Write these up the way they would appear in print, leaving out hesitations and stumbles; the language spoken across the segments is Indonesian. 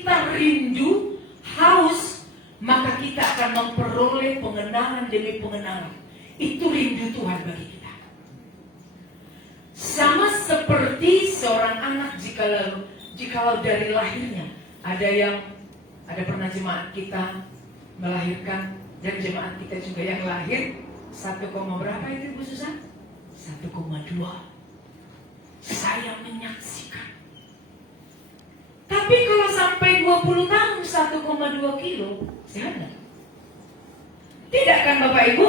kita rindu, haus, maka kita akan memperoleh pengenalan demi pengenalan. Itu rindu Tuhan bagi kita. Sama seperti seorang anak jikalau dari lahirnya ada pernah jemaat kita melahirkan, dan jemaat kita juga yang lahir 1, berapa itu Bu Susan? 1,2. Saya menyaksikan. Tapi kalau sampai 20 tahun 1,2 kilo, sehat nggak? Tidak kan Bapak Ibu?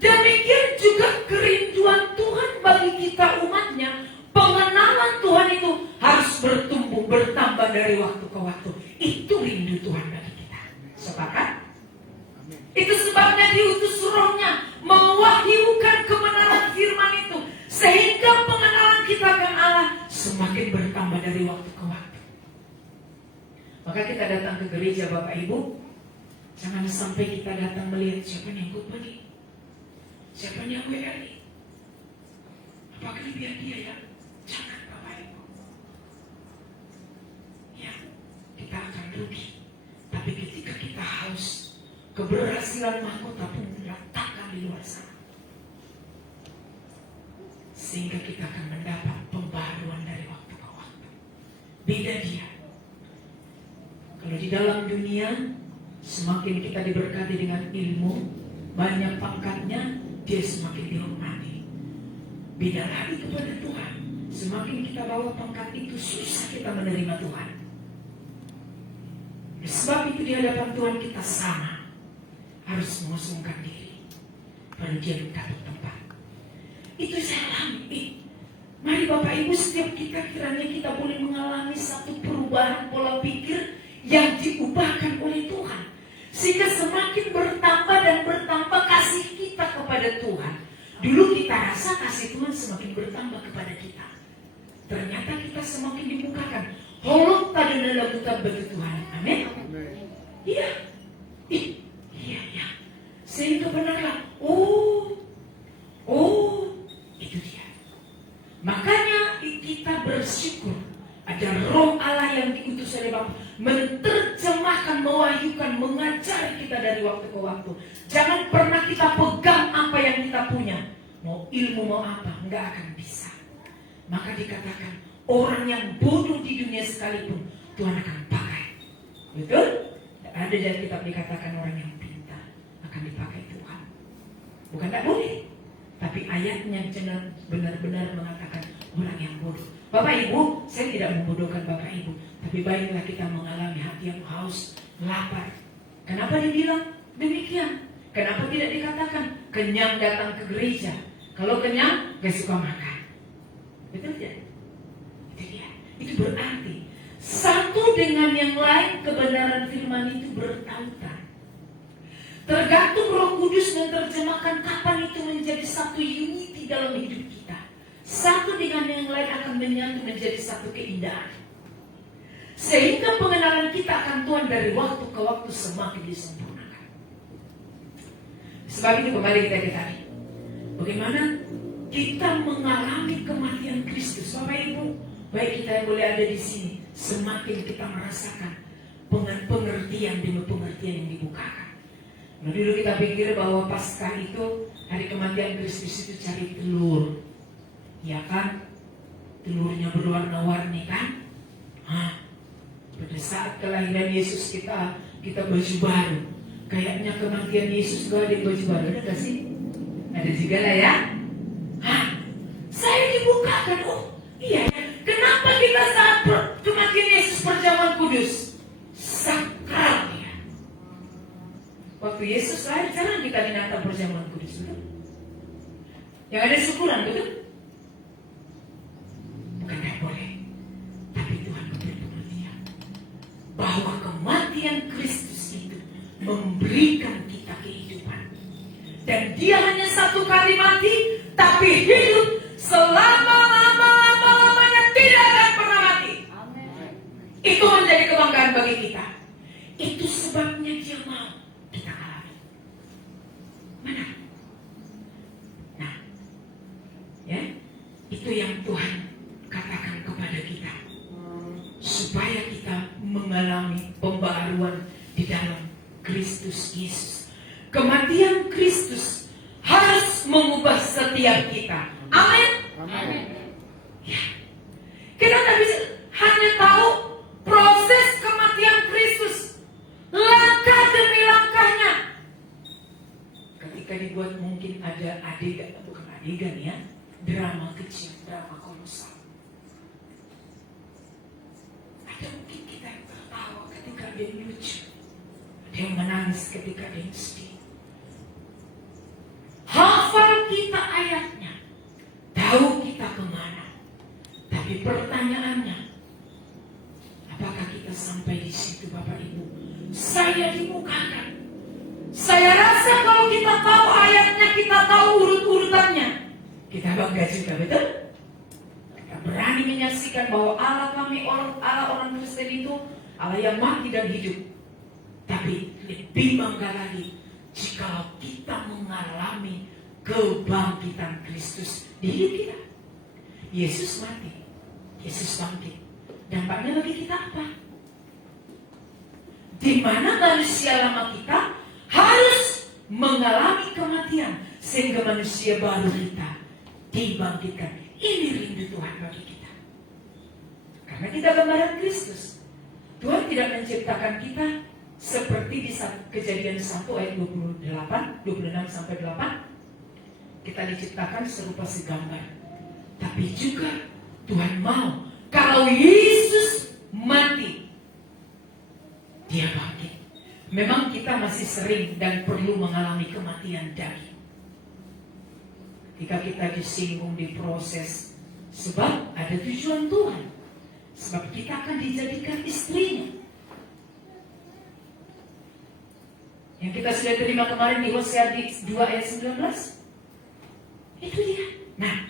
Demikian juga kerinduan Tuhan bagi kita umatnya. Pengenalan Tuhan itu harus bertumbuh, bertambah dari waktu ke waktu. Itu rindu Tuhan bagi kita. Sepakat? Itu sebabnya diutus Roh-Nya mewahyukan kebenaran firman itu, sehingga pengenalan kita akan Allah semakin bertambah dari waktu ke waktu. Maka kita datang ke gereja Bapak Ibu, jangan sampai kita datang melihat siapa yang ikut pagi, siapa yang WRI, apa kelebihan dia ya. Jangan Bapak Ibu. Ya, kita akan rugi. Tapi ketika kita haus, keberhasilan mahkota pun diletakkan di luar sana, sehingga kita akan mendapat pembaharuan dari waktu ke waktu. Beda dia. Kalau di dalam dunia, semakin kita diberkati dengan ilmu, banyak pangkatnya, dia semakin dihormati. Beda lagi kepada Tuhan. Semakin kita bawa pangkat itu, susah kita menerima Tuhan. Sebab itu di hadapan Tuhan kita sama, harus mengosongkan diri, baru dia dapat tempat. Itu saya alami. Mari Bapak Ibu, setiap kita kiranya kita boleh mengalami satu perubahan pola pikir yang diubahkan oleh Tuhan, sehingga semakin bertambah dan bertambah kasih kita kepada Tuhan. Dulu kita rasa kasih Tuhan semakin bertambah kepada kita, ternyata kita semakin dibukakan. Holok tadi dalam buta bagi Tuhan. Amin. Iya. Iya. Sehingga benarlah. Itu dia. Makanya kita bersyukur ada Roh Allah yang diutus oleh Bapa menerjemahkan, mewahyukan, mengajari kita dari waktu ke waktu. Jangan pernah kita pegang apa yang kita punya. Mau ilmu mau apa, enggak akan bisa. Maka dikatakan orang yang bodoh di dunia sekalipun Tuhan akan pakai. Betul? Ada dalam kitab dikatakan orang yang pintar akan dipakai Tuhan. Bukan tak boleh, tapi ayatnya benar-benar mengatakan orang yang bodoh. Bapak Ibu, saya tidak membodohkan Bapak Ibu, tapi baiklah kita mengalami hati yang haus, lapar. Kenapa dibilang demikian? Kenapa tidak dikatakan kenyang datang ke gereja? Kalau kenyang, gak suka makan. Betul tidak? Itu dia. Itu berarti satu dengan yang lain kebenaran firman itu bertautan. Tergantung Roh Kudus menerjemahkan kapan itu menjadi satu unity dalam hidup kita. Satu dengan yang lain akan menyatu menjadi satu keindahan. Sehingga pengenalan kita akan Tuhan dari waktu ke waktu semakin disempurnakan. Sebab itu kembali kita tadi, bagaimana kita mengalami kematian Kristus. Bapak Ibu, baik kita yang boleh ada di sini, semakin kita merasakan pengertian demi pengertian yang dibukakan. Nah, dulu kita pikir bahwa Paskah itu hari kematian Kristus itu cari telur, ya kan? Telurnya berwarna-warni kan? Pada saat kelahiran Yesus kita baju baru. Kayaknya kematian Yesus gak ada baju baru, ada gak sih? Ada juga lah ya. Saya dibukakan, iya ya. Kenapa kita saat kematian Yesus perjamuan kudus? Sakral ya. Waktu Yesus lahir jarang kita dinata perjamuan kudus, betul? Yang ada syukuran, betul? Bukan tak boleh, tapi Tuhan memberi pengertian bahwa kematian Kristus itu memberikan kita kehidupan, dan Dia hanya satu kali mati, tapi hidup selama-lamanya tidak akan pernah mati. Amen. Itu menjadi kebanggaan bagi kita. Itu sebabnya Dia mau kita alami. Mana? Nah, ya, itu yang Tuhan katakan kepada kita, supaya kita mengalami pembaharuan di dalam Kristus Yesus. Kematian Kristus harus mengubah setiap kita. Amin. Ya. Kita tidak bisa hanya tahu proses kematian Kristus, langkah demi langkahnya. Ketika dibuat mungkin ada adegan, bukan adegan ya, drama kecil, drama kolosal. Ada mungkin kita yang tertawa ketika ada yang lucu, ada yang menangis ketika ada yang sedih. Hafal kita ayatnya, tahu kita kemana. Tapi pertanyaannya, apakah kita sampai di situ Bapak Ibu? Saya dimukakan. Saya rasa kalau kita tahu ayatnya, kita tahu urut-urutannya, kita bangga juga, betul? Kita berani menyaksikan bahwa Allah kami, Allah orang Kristen itu Allah yang mati dan hidup. Tapi lebih bangga lagi jika kita mengalami kebangkitan Kristus di hidup kita. Yesus mati, Yesus bangkit. Dampaknya bagi kita apa? Di mana manusia lama kita harus mengalami kematian sehingga manusia baru kita dibangkitkan. Ini rindu Tuhan bagi kita. Karena kita gambaran Kristus. Tuhan tidak menciptakan kita seperti di Kejadian 1 ayat 28, 26 sampai 8. Kita diciptakan serupa segambar. Tapi juga Tuhan mau kalau Yesus mati, Dia bangkit. Memang kita masih sering dan perlu mengalami kematian daging. Ketika kita disinggung, diproses, sebab ada tujuan Tuhan. Sebab kita akan dijadikan istrinya. Yang kita sudah terima kemarin di Hosea 2 ayat 19. Itu dia. Nah,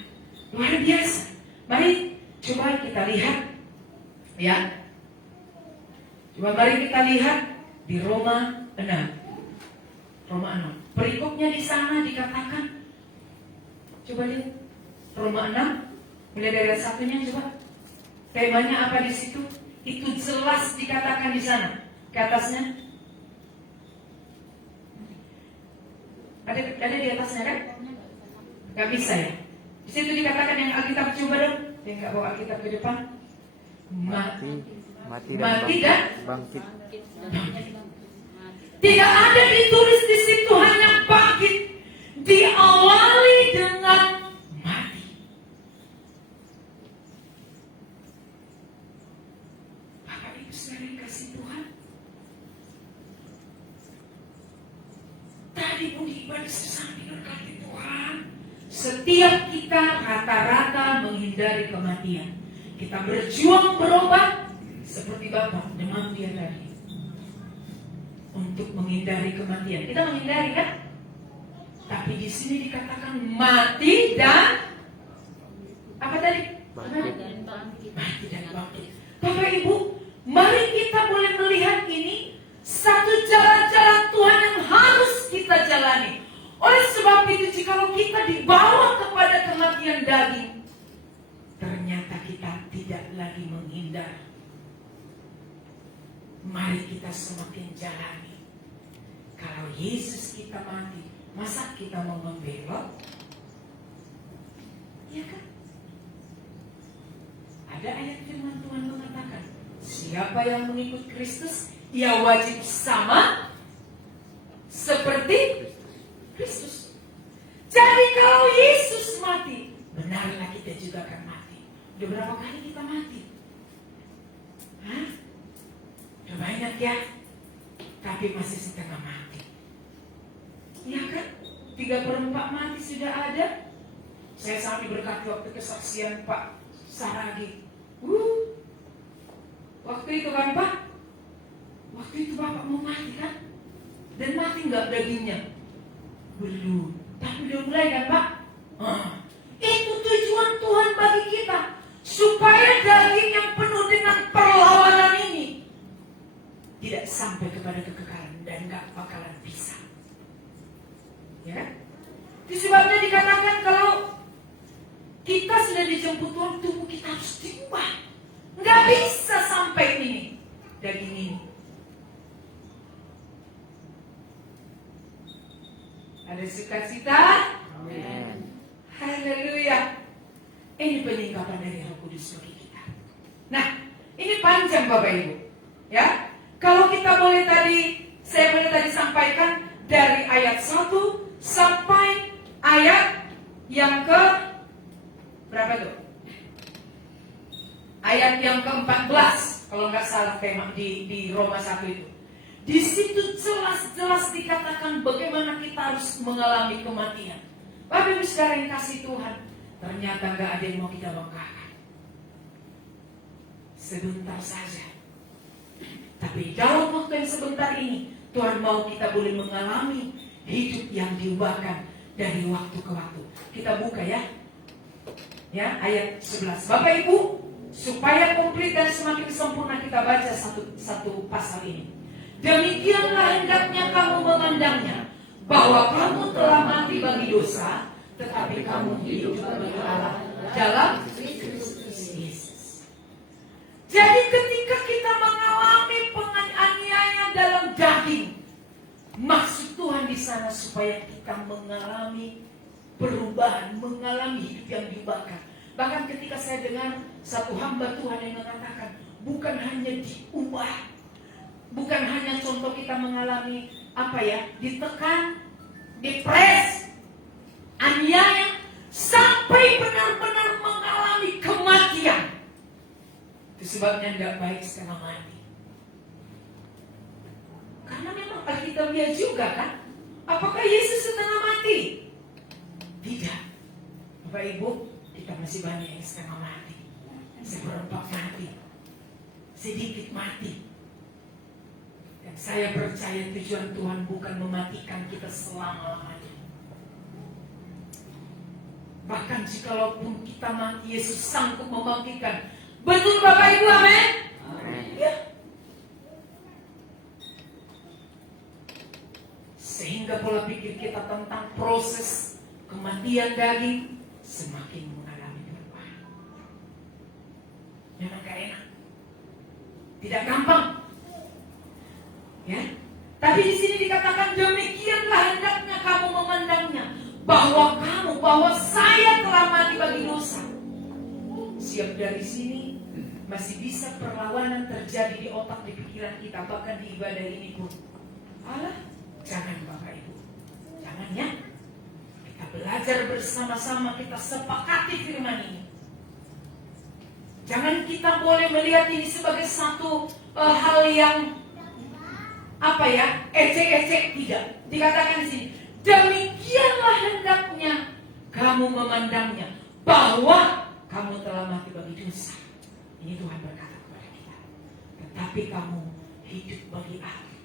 luar biasa. Mari coba kita lihat. Ya. Coba mari kita lihat di Roma 6. Roma 6. Perikopnya di sana dikatakan. Coba lihat. Roma 6. Mulai dari ayat 1-nya coba. Temanya apa di situ? Itu jelas dikatakan di sana. Ke atasnya. Ada di atasnya kan? Gak bisa ya? Di situ dikatakan yang Alkitab, coba dong. Yang gak bawa Alkitab ke depan. Mati dan bangkit. Tidak ada ditulis di situ hanya bangkit. Diawali dengan mati. Bapak Ibu saudara kasih Tuhan. Tadi pun di ibadah sesama diberkati Tuhan. Setiap kita rata-rata menghindari kematian. Kita berjuang berobat seperti Bapak demam dia tadi. Untuk menghindari kematian. Kita menghindari kan? Tapi di sini dikatakan mati dan apa tadi? Mati dan bangkit. Bapak Ibu, mari kita boleh melihat ini satu jalan-jalan Tuhan yang harus kita jalani. Oleh sebab itu, jikalau kita dibawa kepada kematian daging, ternyata kita tidak lagi menghindar. Mari kita semakin jalani. Kalau Yesus kita mati, masa kita mau membelot? Ya kan? Ada ayat firman Tuhan mengatakan, siapa yang mengikut Kristus, ia wajib sama seperti Kristus. Jadi kalau Yesus mati, benarlah kita juga akan mati. Udah berapa kali kita mati? Hah? Udah banyak ya? Tapi masih setengah mati. Ya kan? 3/4 mati sudah ada. Saya sangat diberkati waktu kesaksian Pak Saragi. Waktu itu kan Pak? Waktu itu Bapak mau mati kan? Dan mati nggak dagingnya? Belum. Tapi udah mulai kan Pak? Itu tujuan Tuhan bagi kita. Supaya daging yang penuh dengan perlawanan ini tidak sampai kepada kekekalan dan gak bakalan bisa. Ya. Itu sebabnya dikatakan kalau kita sudah dijemput Tuhan, tubuh kita harus diubah. Gak bisa sampai ini daging ini. Ada sukacita? Amin. Haleluya. Ini penyingkapan dari Roh Kudus bagi kita. Nah, ini panjang Bapak Ibu. Ya, kalau kita boleh saya boleh tadi sampaikan dari ayat 1 sampai ayat yang ke berapa tuh? Ayat yang ke-14 kalau nggak salah tema di Roma 1 itu. Di situ jelas-jelas dikatakan bagaimana kita harus mengalami kematian. Bapak Ibu saudara yang kasih Tuhan, ternyata nggak ada yang mau kita banggakan. Sebentar saja. Tapi dalam waktu yang sebentar ini, Tuhan mau kita boleh mengalami hidup yang diubahkan dari waktu ke waktu. Kita buka ya. Ya, ayat 11. Bapak Ibu, supaya komplit dan semakin sempurna kita baca satu pasal ini. Demikianlah hendaknya kamu memandangnya, bahwa kamu telah mati bagi dosa, tetapi kamu hidup bagi Allah dalam Kristus Yesus. Jadi ketika kita mengalami penganiayaan dalam daging, maksud Tuhan di sana supaya kita mengalami perubahan, mengalami hidup yang diubahkan. Bahkan ketika saya dengar satu hamba Tuhan yang mengatakan, bukan hanya diubah, bukan hanya contoh kita mengalami ditekan, dipres, aniaya, sampai benar-benar mengalami kematian. Itu sebabnya tidak baik setengah mati. Karena memang Alkitabiah juga kan. Apakah Yesus setengah mati? Tidak. Bapak Ibu, kita masih banyak yang setengah mati, seperempat mati, sedikit mati. Dan saya percaya tujuan Tuhan bukan mematikan kita selama-lamanya. Bahkan jikalaupun kita mati, Yesus sanggup membangkitkan. Betul Bapak Ibu, amin? Ya. Sehingga pola pikir kita tentang proses kematian daging semakin mengalami perubahan. Memang gak enak, tidak gampang, ya. Tapi di sini dikatakan demikianlah hendaknya kamu memandangnya, bahwa saya telah mati bagi dosa. Siap dari sini masih bisa perlawanan terjadi di otak, di pikiran kita, bahkan di ibadah ini pun. Alah, jangan Bapak Ibu, jangan ya. Kita belajar bersama-sama, kita sepakati firman ini. Jangan kita boleh melihat ini sebagai satu hal yang ecek-ecek, tidak. Dikatakan di sini, demikianlah hendaknya kamu memandangnya, bahwa kamu telah mati bagi dosa. Ini Tuhan berkata kepada kita. Tetapi kamu hidup bagi Allah.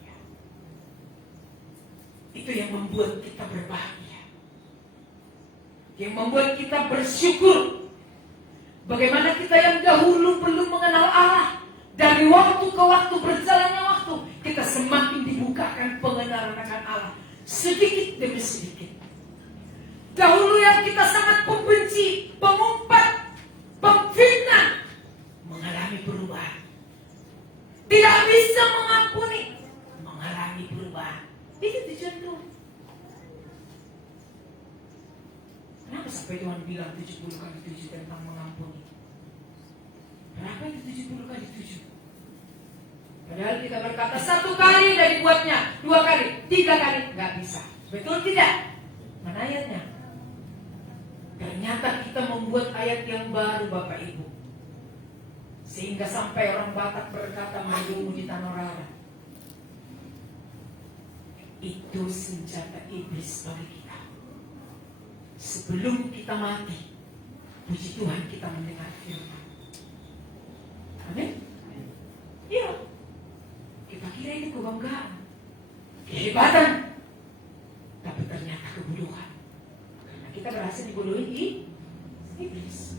Ya. Itu yang membuat kita berbahagia, yang membuat kita bersyukur. Bagaimana kita yang dahulu belum mengenal Allah, dari waktu ke waktu, berjalannya waktu, kita semakin dibukakan pengenalan akan Allah, sedikit demi sedikit. Dahulu yang kita sangat membenci, mengumpat, memfitnah, mengalami perubahan. Tidak bisa mengampuni, mengalami perubahan. Itu tujuan Tuhan. Kenapa sampai Tuhan bilang 70 kali 7 tentang mengampuni? Berapa itu 70 kali 7? Padahal kita berkata 1 kali dan dibuatnya, 2 kali, 3 kali, nggak bisa. Betul tidak? Mana ayatnya? Ternyata kita membuat ayat yang baru Bapak Ibu, sehingga sampai orang Batak berkata menunggu di tanah rara. Itu senjata iblis bagi kita. Sebelum kita mati, puji Tuhan kita mendengar firman. Amin. Iya. Kita kira itu kebanggaan, kehebatan, tapi ternyata kebodohan. Karena kita berhasil dibodohi iblis.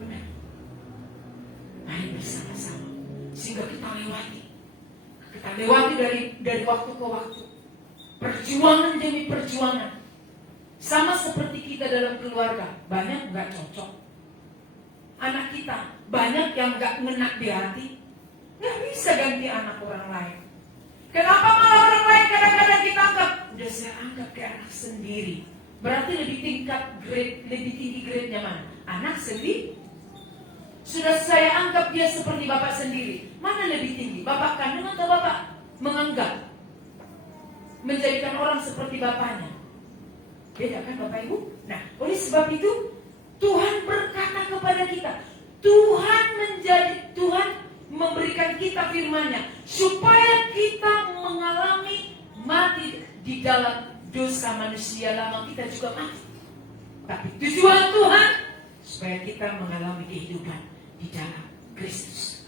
Benar. Mari bersama-sama, sehingga kita lewati. Kita lewati dari waktu ke waktu, perjuangan demi perjuangan. Sama seperti kita dalam keluarga, banyak nggak cocok. anak kita banyak yang gak ngenak di hati. Gak bisa ganti anak orang lain. Kenapa malah orang lain kadang-kadang kita anggap, udah saya anggap kayak anak sendiri. Berarti lebih tinggi grade-nya mana? Anak sendiri. Sudah saya anggap dia seperti bapak sendiri. Mana lebih tinggi? Bapak kandung atau bapak menganggap? Menjadikan orang seperti bapaknya. Beda kan Bapak Ibu? Nah, oleh sebab itu Tuhan berkata kepada kita, Tuhan memberikan kita firman-Nya supaya kita mengalami mati di dalam dosa manusia lama kita juga mati. Tapi tujuan Tuhan supaya kita mengalami kehidupan di dalam Kristus.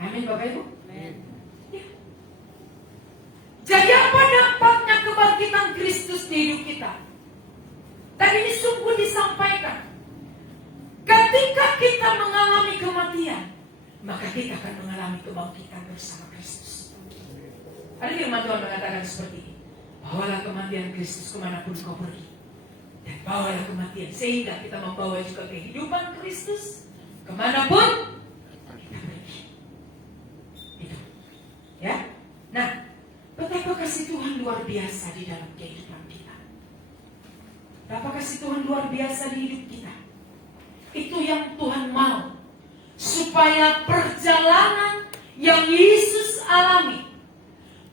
Amin Bapak Ibu. Amin. Ya. Jadi apa dampaknya kebangkitan Kristus di hidup kita? Dan ini sungguh disampaikan. Ketika kita mengalami kematian, maka kita akan mengalami kebangkitan bersama Kristus. Ada firman Tuhan mengatakan seperti ini. Bawalah kematian Kristus kemanapun kau pergi. Dan bawalah kematian sehingga kita membawa juga kehidupan Kristus kemanapun kita pergi. Itu. Ya. Nah, betapa kasih Tuhan luar biasa di dalam kehidupan kita. Betapa kasih Tuhan luar biasa di hidup kita. Itu yang Tuhan mau. Supaya perjalanan yang Yesus alami,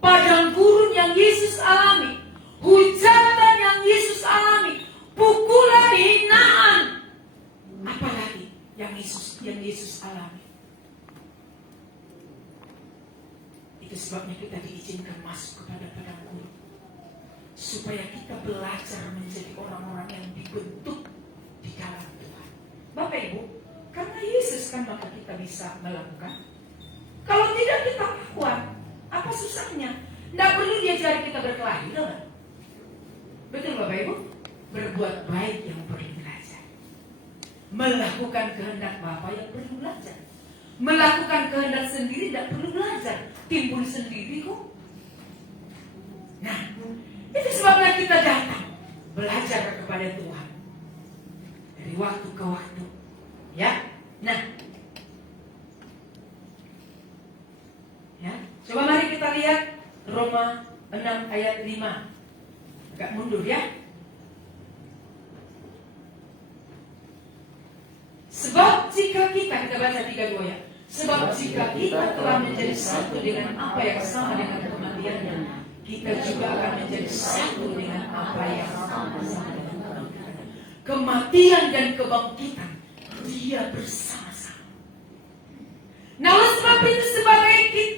padang gurun yang Yesus alami, hujatan yang Yesus alami, pukulan, hinaan, apalagi yang Yesus alami. Itu sebabnya kita diizinkan masuk kepada padang gurun, supaya kita belajar menjadi orang-orang yang dibentuk di dalam Tuhan. Bapak Ibu, karena Yesus kan maka kita bisa melakukan. Kalau tidak kita kuat, apa susahnya? Tidak perlu dia cari kita berkelahi, kan? Betul Bapak Ibu? Berbuat baik yang perlu belajar. Melakukan kehendak Bapa yang perlu belajar. Melakukan kehendak sendiri tidak perlu belajar. Timbul sendiri kok. Nah, itu sebabnya kita datang belajar kepada Tuhan dari waktu ke waktu. Ya, nah, ya, coba mari kita lihat Roma 6 ayat 5. Agak mundur ya. Sebab jika kita baca 3-2 ya. Sebab jika kita telah menjadi satu dengan apa yang sama dengan kematiannya, kita juga akan menjadi satu dengan apa yang sama dengan kematiannya. Kematian dan kebangkitan dia bersama-sama. Nah, oleh sebab itu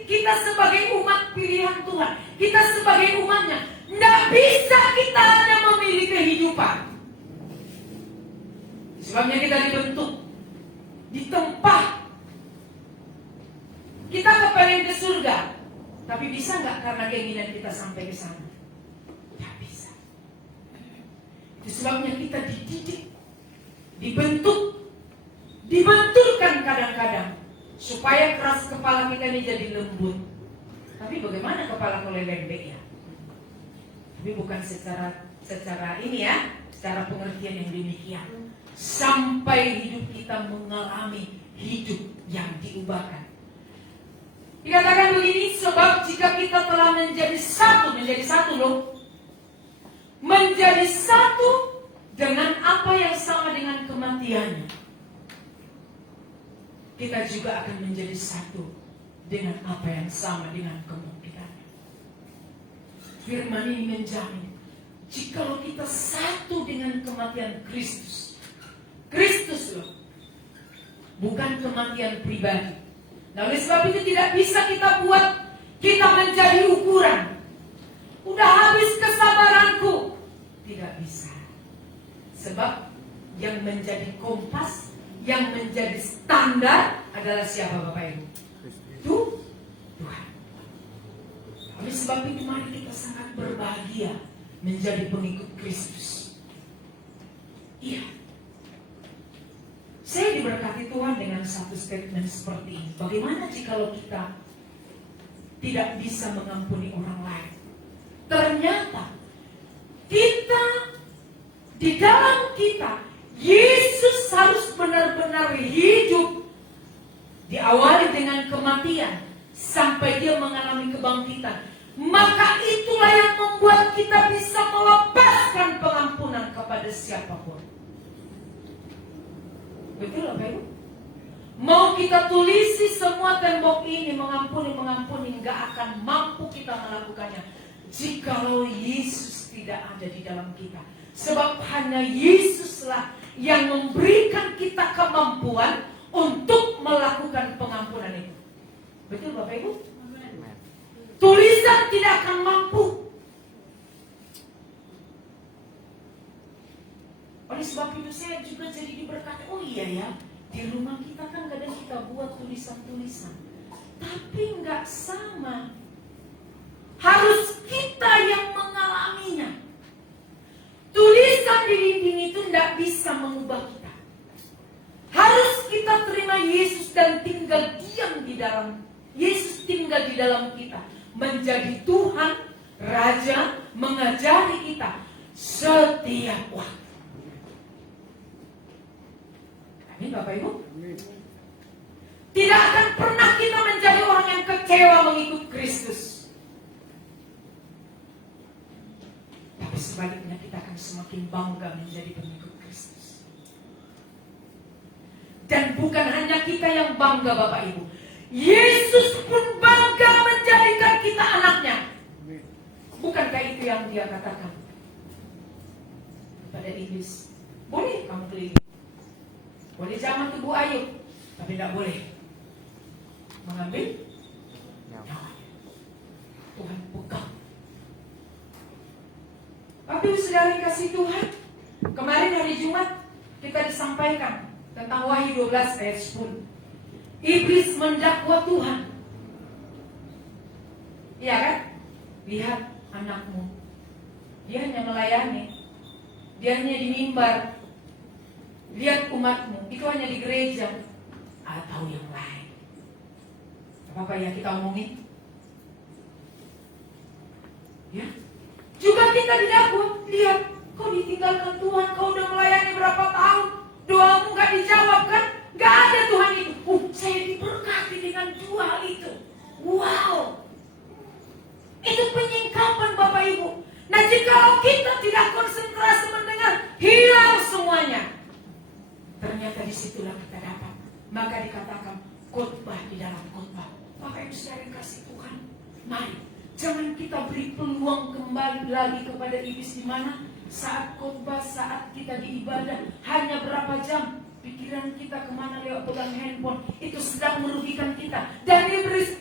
kita sebagai umat pilihan Tuhan, kita sebagai umatnya, tidak bisa kita hanya memilih kehidupan. Sebabnya kita dibentuk di tempat kita kepengen ke surga, tapi bisa nggak karena keinginan kita sampai ke sana? Tidak bisa. Itu sebabnya kita dididik, dibenturkan kadang-kadang supaya keras kepala kita ini jadi lembut. Tapi bagaimana kepala mulai lembek ya? Tapi bukan secara ini ya, secara pengertian yang demikian. Sampai hidup kita mengalami hidup yang diubahkan. Dikatakan begini, sebab jika kita telah menjadi satu loh, menjadi satu dengan apa yang sama dengan kematiannya, kita juga akan menjadi satu dengan apa yang sama dengan kemungkinannya. Firman ini menjamin, jikalau kita satu dengan kematian Kristus loh, bukan kematian pribadi. Nah, oleh sebab itu tidak bisa kita buat kita menjadi ukuran. Udah habis kesabaranku. Tidak bisa. Sebab yang menjadi kompas, yang menjadi standar adalah siapa Bapak Ibu? Itu Tuhan. Oleh sebab itu mari kita sangat berbahagia menjadi pengikut Kristus. Iya. Saya diberkati Tuhan dengan satu statement seperti ini. Bagaimana jikalau kita tidak bisa mengampuni orang lain? Ternyata kita di dalam kita Yesus harus diawali dengan kematian sampai dia mengalami kebangkitan. Maka itulah yang membuat kita bisa melepaskan pengampunan kepada siapapun. Betul Bapak Ibu? Mau kita tulisi semua tembok ini mengampuni, gak akan mampu kita melakukannya jikalau Yesus tidak ada di dalam kita. Sebab hanya Yesuslah yang memberikan kita kemampuan untuk melakukan pengampunan itu. Betul Bapak Ibu? Tulisan tidak akan mampu. Oleh sebab itu saya juga jadi diberkati. Oh iya ya, di rumah kita kan kadang kita buat tulisan-tulisan, tapi nggak sama. Harus kita yang mengalaminya. Tulisan di dinding itu nggak bisa mengubah kita. Harus kita terima Yesus dan tinggal diam di dalam. Yesus tinggal di dalam kita, menjadi Tuhan, Raja, mengajari kita setiap waktu. Amin Bapak Ibu. Tidak akan pernah kita menjadi orang yang kecewa mengikut Kristus. Tapi sebaliknya kita akan semakin bangga menjadi pengikut Kristus. Dan bukan hanya kita yang bangga Bapak Ibu, Yesus pun bangga menjadikan kita anaknya. Bukankah itu yang dia katakan pada iblis? Boleh kamu keliling, boleh zaman tubuh Ayub, tapi tidak boleh mengambil nyawa. Tuhan pegang. Tapi saudara kasih Tuhan, kemarin hari Jumat kita disampaikan tentang Wahyu 12 ayat 10. Iblis mendakwa Tuhan. Iya kan? Lihat anakmu, dia hanya melayani, dia hanya di mimbar. Lihat umatmu, itu hanya di gereja atau yang lain. Apa ya kita omongin? Ya, juga kita didakwa. Lihat, kau ditinggalkan Tuhan, kau udah melayani berapa tahun, doamu gak dijawab kan? Gak ada Tuhan itu. Saya diberkati dengan dua itu. Wow, itu penyingkapan Bapak Ibu. Nah, jika kita tidak konsentrasi mendengar, hilang semuanya. Ternyata disitulah kita dapat. Maka dikatakan khotbah di dalam khotbah. Bapak Ibu sekalian kasih Tuhan, mari jangan kita beri peluang kembali lagi kepada iblis. Di mana saat khotbah, saat kita di ibadah, hanya berapa jam pikiran kita kemana lewat pegang handphone, itu sedang merugikan kita. Dan iblis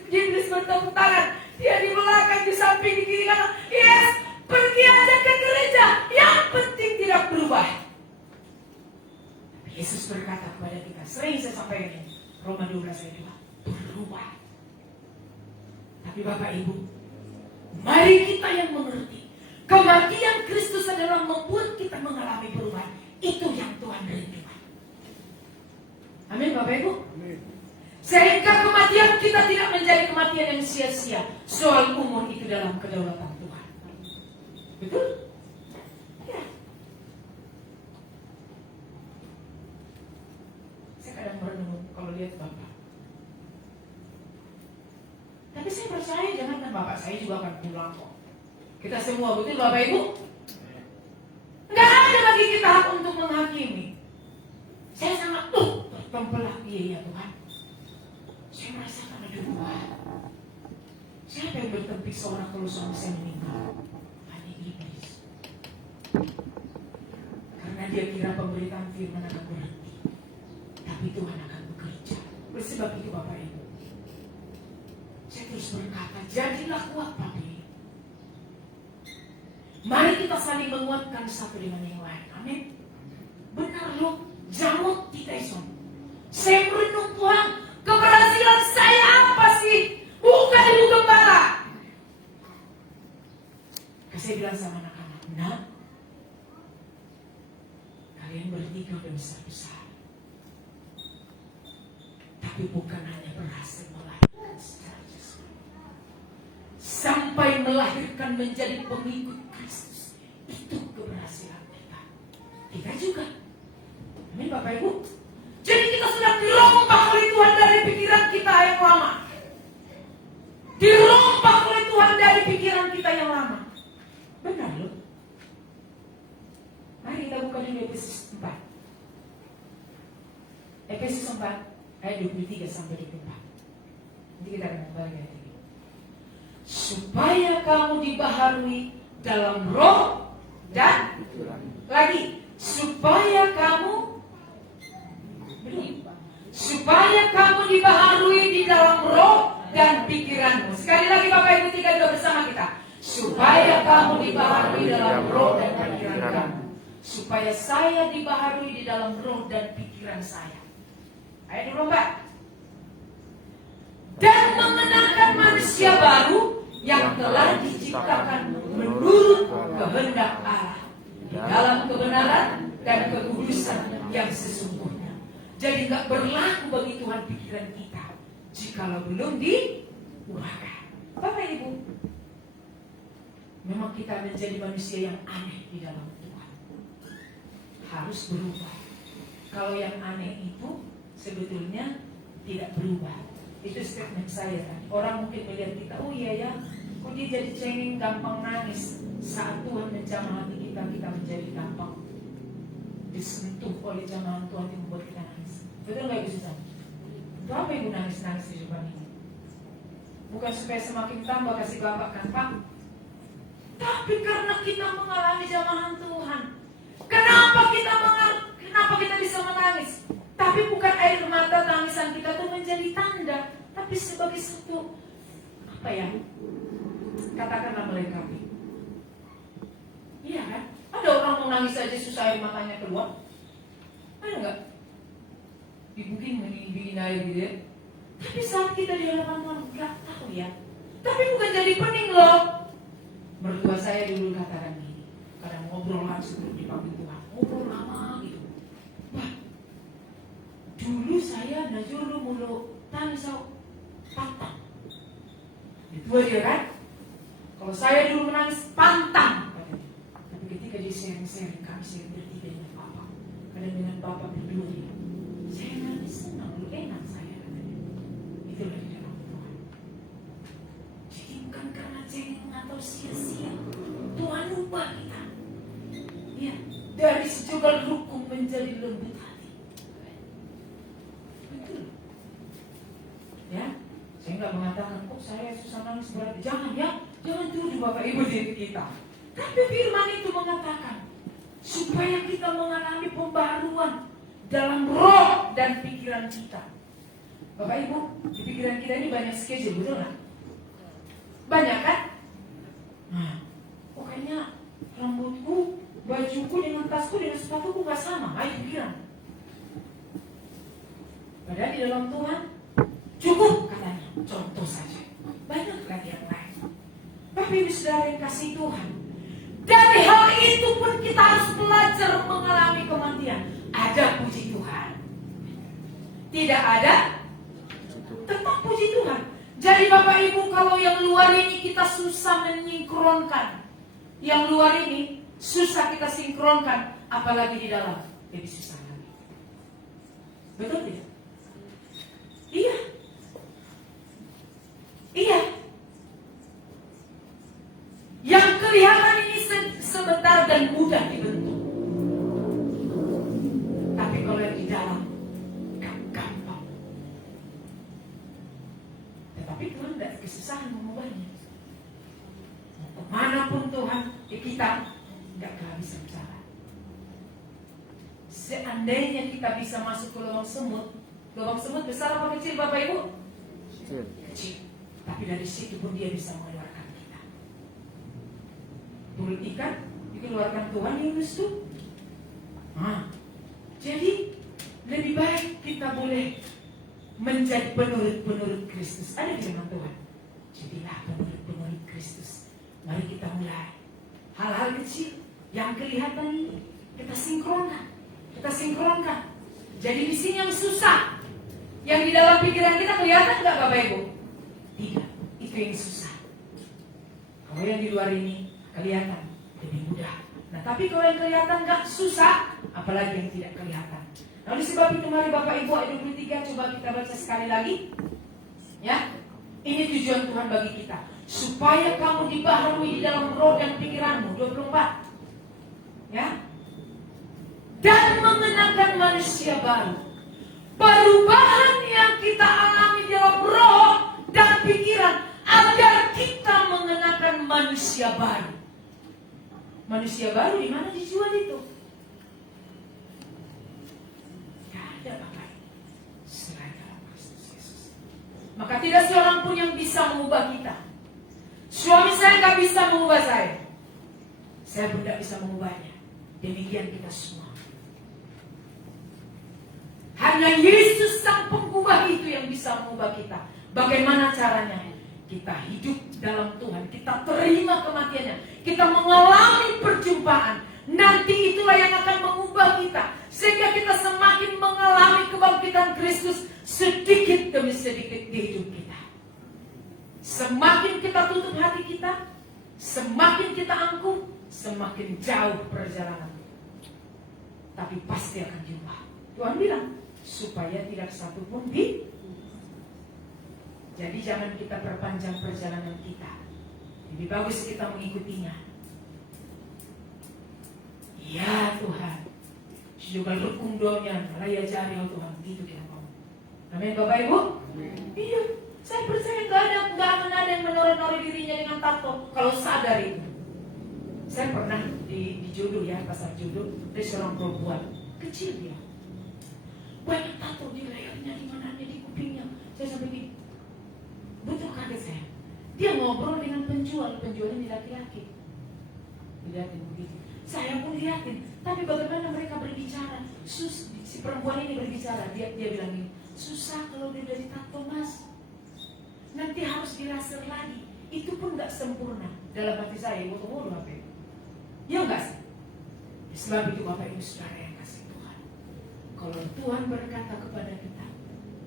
bertepuk tangan, dia di belakang, di samping, di kiri kanan. Yes, pergi aja ke gereja, yang penting tidak berubah. Yesus berkata kepada kita, sering saya sampaikan ini, Roma 12 ayat 2, berubah. Tapi Bapak Ibu, mari kita yang mengerti, kematian Kristus adalah membuat kita mengalami perubahan. Itu yang Tuhan rindukan. Amin Bapak Ibu. Amin. Sehingga kematian kita tidak menjadi kematian yang sia-sia. Soal umur itu dalam kedaulatan Tuhan. Betul? Ya. Saya kadang merenung kalau lihat Bapak. Tapi saya percaya jangankan Bapak, saya juga akan pulang kok. Kita semua, betul Bapak Ibu? Nggak ada bagi kita hak untuk menghakimi. Saya sangat bertempelah, iya Tuhan. Saya merasakan ada dua. Siapa yang bertempik seorang kalau suami saya meninggal? Hanya iblis. Karena dia kira pemberitaan firman akan berhenti, tapi Tuhan akan bekerja. Oleh sebab itu Bapak Ibu, saya terus berkata, jadilah kuat Bapak Ibu. Mari kita saling menguatkan satu dengan yang lain. Amin. Benar loh, jamut tidak isom. Saya merenung Tuhan, keberhasilan saya apa sih? Bukan Ibu Gembala. Saya bilang sama anak-anak, nah, kalian bertiga udah besar-besar. Tapi bukan hanya berhasil melahirkan secara jasmani, sampai melahirkan menjadi pengikut Kristus. Itu keberhasilan kita. Kita juga. Amin Bapak Ibu. Jadi kita sudah dirombak oleh Tuhan dari pikiran kita Efesus 4 ayat 23 sampai 24. Nanti kita akan kembali ayat ini. Supaya kamu dibaharui dalam roh dan lagi supaya kamu dibaharui di dalam roh dan pikiranmu. Sekali lagi Bapak Ibu, tiga dua bersama kita. Supaya kamu dibaharui dalam roh dan pikiran kamu. Supaya saya dibaharui di dalam roh dan pikiran saya. Ayat 24. Dan mengenakan manusia baru yang telah diciptakan menurut kehendak Allah di dalam kebenaran dan kekudusan yang sesungguhnya. Jadi nggak berlaku bagi Tuhan pikiran kita jikalau belum diubahkan. Bapak Ibu, memang kita menjadi manusia yang aneh di dalam Tuhan. Harus berubah. Kalau yang aneh itu sebetulnya tidak berubah. Itu statement saya kan. Orang mungkin melihat kita, oh iya ya, kok dia jadi cengeng, gampang nangis. Saat Tuhan menjamah hati kita, kita menjadi gampang disentuh oleh jamahan Tuhan yang membuat kita nangis. Betul nggak Ibu Susan? Itu apa Ibu nangis-nangis di depan ini? Bukan supaya semakin tambah kasih Bapak kan Pak, tapi karena kita mengalami jamahan Tuhan. Kenapa kita bisa menangis? Tapi bukan air mata tangisan kita itu menjadi tanda, tapi sebagai satu apa ya? Katakanlah melengkapi. Iya kan? Ada orang mau nangis aja susah air matanya keluar. Ada nggak? Mungkin meninggiin air gitu ya. Tapi saat kita di hadapan Tuhan nggak tahu ya. Tapi bukan jadi pening loh. Mertua saya dulu katakan gini, kadang ngobrol langsung dipanggil Tuhan, ngobrol lama gitu. Wah, dulu saya najulu mulu tanisau pantang. Itu aja kan? Kalau saya dulu menangis pantang. Tapi ketika dia sharing kami sharing bertiga dengan Bapak, kadang dengan Bapak berdua dia, saya nangis senang, lu enak saya katanya. Itulah di dalam Tuhan. Jadi bukan karena cengeng atau sia-sia, Tuhan ubah kita. Ya, dari sejugal hukum menjadi lembut hati. Betul. Ya, saya nggak mengatakan, oh saya susah nangis berarti. Jangan ya, jangan tuduh Bapak Ibu diri kita. Tapi firman itu mengatakan supaya kita mengalami pembaharuan dalam roh dan pikiran kita. Bapak Ibu, di pikiran kita ini banyak schedule, betul nggak? Banyak kan? Nah, pokoknya rambutku, bajuku dengan tasku dengan sepatuku nggak sama. Ayo pikiran. Padahal di dalam Tuhan cukup katanya. Contoh saja. Banyak lagi yang lain. Bapak Ibu Saudara yang kasih Tuhan, dari hal itu pun kita harus belajar mengalami kematian. Ada puji Tuhan, tidak ada tetap puji Tuhan. Jadi Bapak Ibu, kalau yang luar ini kita susah menyinkronkan, yang luar ini susah kita sinkronkan, apalagi di dalam lebih susah lagi. Betul tidak? Iya. Iya. Yang kelihatan ini sebentar dan mudah dibentuk. Tapi kalau yang di dalam gampang. Tetapi Tuhan tidak kesusahan mengubahnya. Kemanapun Tuhan kita tidak kehabisan cara. Seandainya kita bisa masuk ke lubang semut besar apa kecil Bapak Ibu? Kecil. Tapi dari situ pun dia bisa mengeluarkan kita. Turut ikan dikeluarkan Tuhan Yunus tuh. Nah, jadi lebih baik kita boleh menjadi penurut Kristus. Ada di firman Tuhan. Jadilah penurut Kristus. Mari kita mulai. Hal-hal kecil yang kelihatan ini kita sinkronkan. Jadi di sini yang susah, yang di dalam pikiran kita kelihatan nggak Bapak Ibu? Tidak, itu yang susah. Kalau yang di luar ini kelihatan lebih mudah. Nah, tapi kalau yang kelihatan nggak susah, apalagi yang tidak kelihatan. Nah, oleh sebab itu mari Bapak Ibu ayat 23 coba kita baca sekali lagi. Ya, ini tujuan Tuhan bagi kita. Supaya kamu dibaharui di dalam roh dan pikiranmu. 24. Ya. Dan mengenakan manusia baru. perubahan yang kita alami dalam roh dan pikiran, agar kita mengenakan manusia baru. Manusia baru di mana dijual itu? Tidak ada Bapak selain dalam Kristus Yesus. Maka tidak seorang pun yang bisa mengubah kita. Suami saya nggak bisa mengubah saya. Saya pun tidak bisa mengubahnya. Demikian kita semua. Hanya Yesus sang pengubah itu yang bisa mengubah kita. Bagaimana caranya? Kita hidup dalam Tuhan, kita terima kematiannya, kita mengalami perjumpaan. Nanti itulah yang akan mengubah kita, sehingga kita semakin mengalami kebangkitan Kristus sedikit demi sedikit di hidup kita. Semakin kita tutup hati kita, semakin kita angkuh, semakin jauh perjalanan. Tapi pasti akan jumpa. Tuhan bilang, supaya tidak satu pun di. Jadi jangan kita perpanjang perjalanan kita. Lebih bagus kita mengikutinya. Ya Tuhan, juga rukun doanya, raya jari Tuhan, gitu kita mau. Amin Bapak Ibu? Iya, saya percaya nggak akan ada yang menore-nore dirinya dengan tato kalau sadar itu. Saya pernah di Jodoh ya, pasar Jodoh, ada seorang perempuan kecil dia, banyak tato di lehernya, di mananya, di kupingnya. Saya sampai gini, betul kaget saya. Dia ngobrol dengan penjualnya laki-laki. Lihatin begitu. Saya pun lihatin. Tapi bagaimana mereka berbicara? Si perempuan ini berbicara. Dia bilang gini, susah kalau dia dari tato mas. Nanti harus dilaser lagi. Itu pun gak sempurna. Dalam hati saya, bodoh apa itu? Ya enggak sih? Sebab itu Bapak Ibu Saudara yang kasih Tuhan. Kalau Tuhan berkata kepada kita,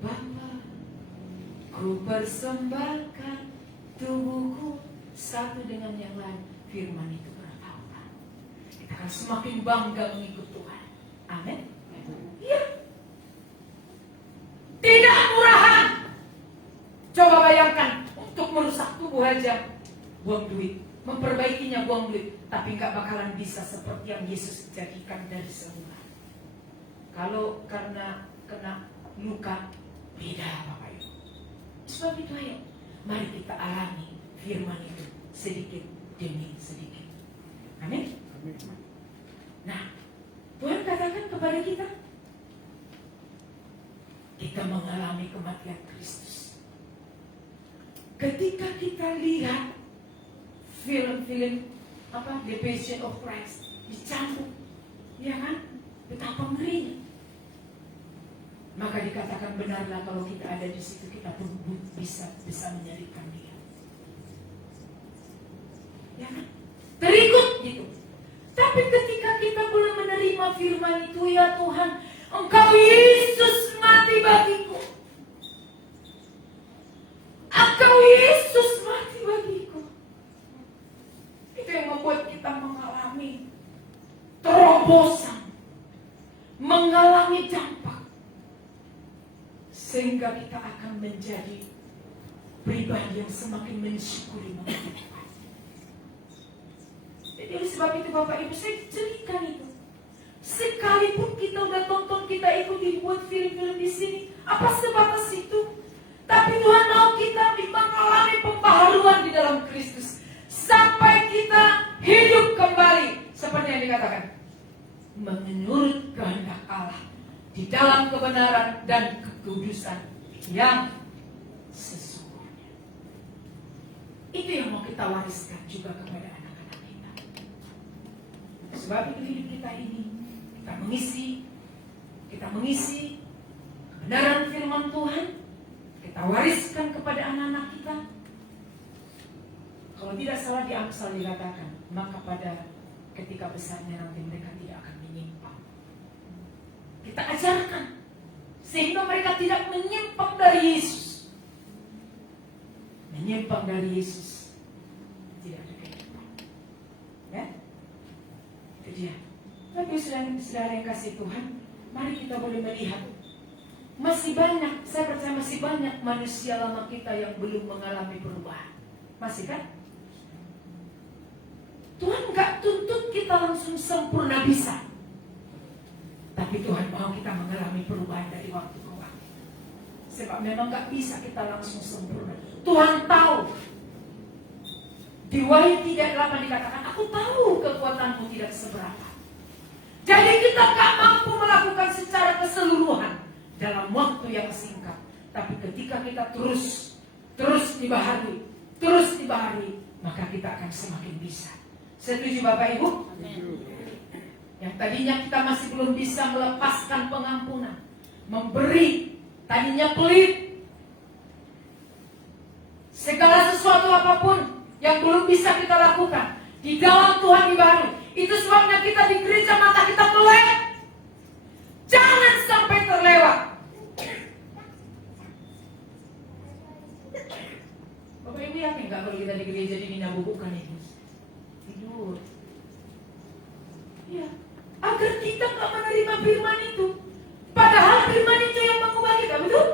Bapa, ku persembahkan tubuhku satu dengan yang lain. Firman itu bertautan. Kita akan semakin bangga mengikut Tuhan. Amin. Iya. Tidak murahan. Coba bayangkan, untuk merusak tubuh aja buang duit, memperbaikinya buang duit, tapi nggak bakalan bisa seperti yang Yesus jadikan dari semula. Kalau karena kena luka, beda Bapak Ibu. Sebab itu ayo, mari kita alami firman itu sedikit demi sedikit. Amin. Nah, Tuhan katakan kepada kita, kita mengalami kematian Kristus. Ketika kita lihat film-film The Passion of Christ dicambuk, ya kan? Betapa ngerinya. Maka dikatakan benarlah kalau kita ada di situ, kita pun bisa menyalibkan dia. Ya kan? Terikut gitu. Tapi ketika kita belum menerima firman itu, ya Tuhan, Engkau Yesus mati bagiku. Engkau Yesus mati bagiku. Itu yang membuat kita mengalami terobosan, mengalami dampak, sehingga kita akan menjadi pribadi yang semakin mensyukuri mengenai Tuhan. Jadi oleh sebab itu Bapak Ibu, saya ceritakan itu. Sekalipun kita udah tonton, kita ikuti buat film-film di sini, apa sebatas itu? Tapi Tuhan mau kita mengalami pembaharuan di dalam Kristus sampai kita hidup kembali seperti yang dikatakan, menurut kehendak Allah di dalam kebenaran dan kekudusan yang sesungguhnya. Itu yang mau kita wariskan juga kepada anak-anak kita. Sebab itu hidup kita ini kita mengisi kebenaran firman Tuhan, kita wariskan kepada anak-anak kita. Kalau tidak salah di Amsal dikatakan, maka pada ketika besarnya nanti mereka tidak akan menyimpang. Kita ajarkan sehingga mereka tidak menyimpang dari Yesus. Menyimpang dari Yesus tidak ada kehidupan. Ya? Itu dia. Tapi saudara yang kasih Tuhan, mari kita boleh melihat masih banyak, saya percaya masih banyak manusia lama kita yang belum mengalami perubahan. Masih kan? Tuhan gak tuntut kita langsung sempurna bisa. Tapi Tuhan mau kita mengalami perubahan dari waktu ke waktu. Sebab memang gak bisa kita langsung sempurna. Tuhan tahu. Di Wahyu 3:8 dikatakan, aku tahu kekuatanmu tidak seberapa. Jadi kita gak mampu melakukan secara keseluruhan dalam waktu yang singkat. Tapi ketika kita terus dibahagi, maka kita akan semakin bisa. Setuju Bapak Ibu? Yang tadinya kita masih belum bisa melepaskan pengampunan, memberi, tadinya pelit, segala sesuatu apapun yang belum bisa kita lakukan di dalam Tuhan dibaharui. Itu sebabnya kita di gereja mata kita melek. Jangan sampai terlewat. Bapak Ibu yakin gak kalau kita di gereja dibina bubukan itu? Tidur. Ya, agar kita gak menerima firman itu. Padahal firman itu yang mengubah kita, betul?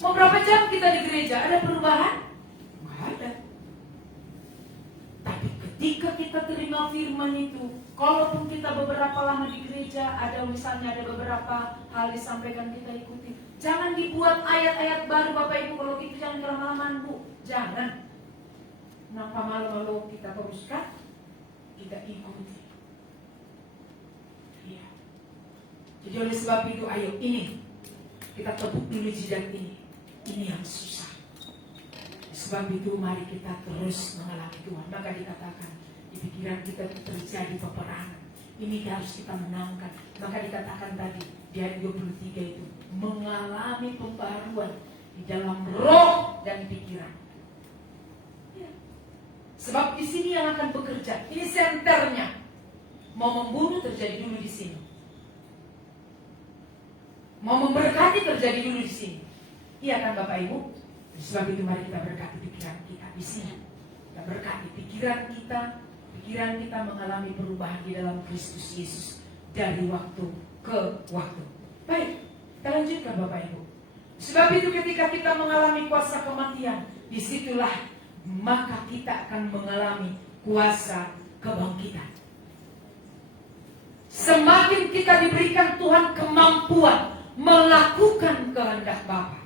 Mau berapa jam kita di gereja? Ada perubahan? Nggak ada. Tapi ketika kita terima firman itu, kalaupun kita beberapa lama di gereja, misalnya ada beberapa hal disampaikan kita ikuti. Jangan dibuat ayat-ayat baru Bapak Ibu, kalau gitu jangan lama-lamaan Bu. Jangan. Kenapa malu-malu kita teruskan? Kita ikuti. Iya. Jadi oleh sebab itu, ayo ini kita tepuk dulu jejak ini. Ini yang susah. Sebab itu mari kita terus mengalami Tuhan. Maka dikatakan di pikiran kita terjadi peperangan. Ini harus kita menangkan. Maka dikatakan tadi di ayat 23 itu, mengalami pembaruan di dalam roh dan pikiran. Ya. Sebab di sini yang akan bekerja. Ini senternya. Mau membunuh terjadi dulu di sini. Mau memberkati terjadi dulu di sini. Iya kan Bapak Ibu? Sebab itu mari kita berkati pikiran kita di sini. Kita berkati pikiran kita mengalami perubahan di dalam Kristus Yesus dari waktu ke waktu. Baik, kita lanjutkan Bapak Ibu. Sebab itu ketika kita mengalami kuasa kematian, disitulah maka kita akan mengalami kuasa kebangkitan. Semakin kita diberikan Tuhan kemampuan melakukan kehendak Bapa.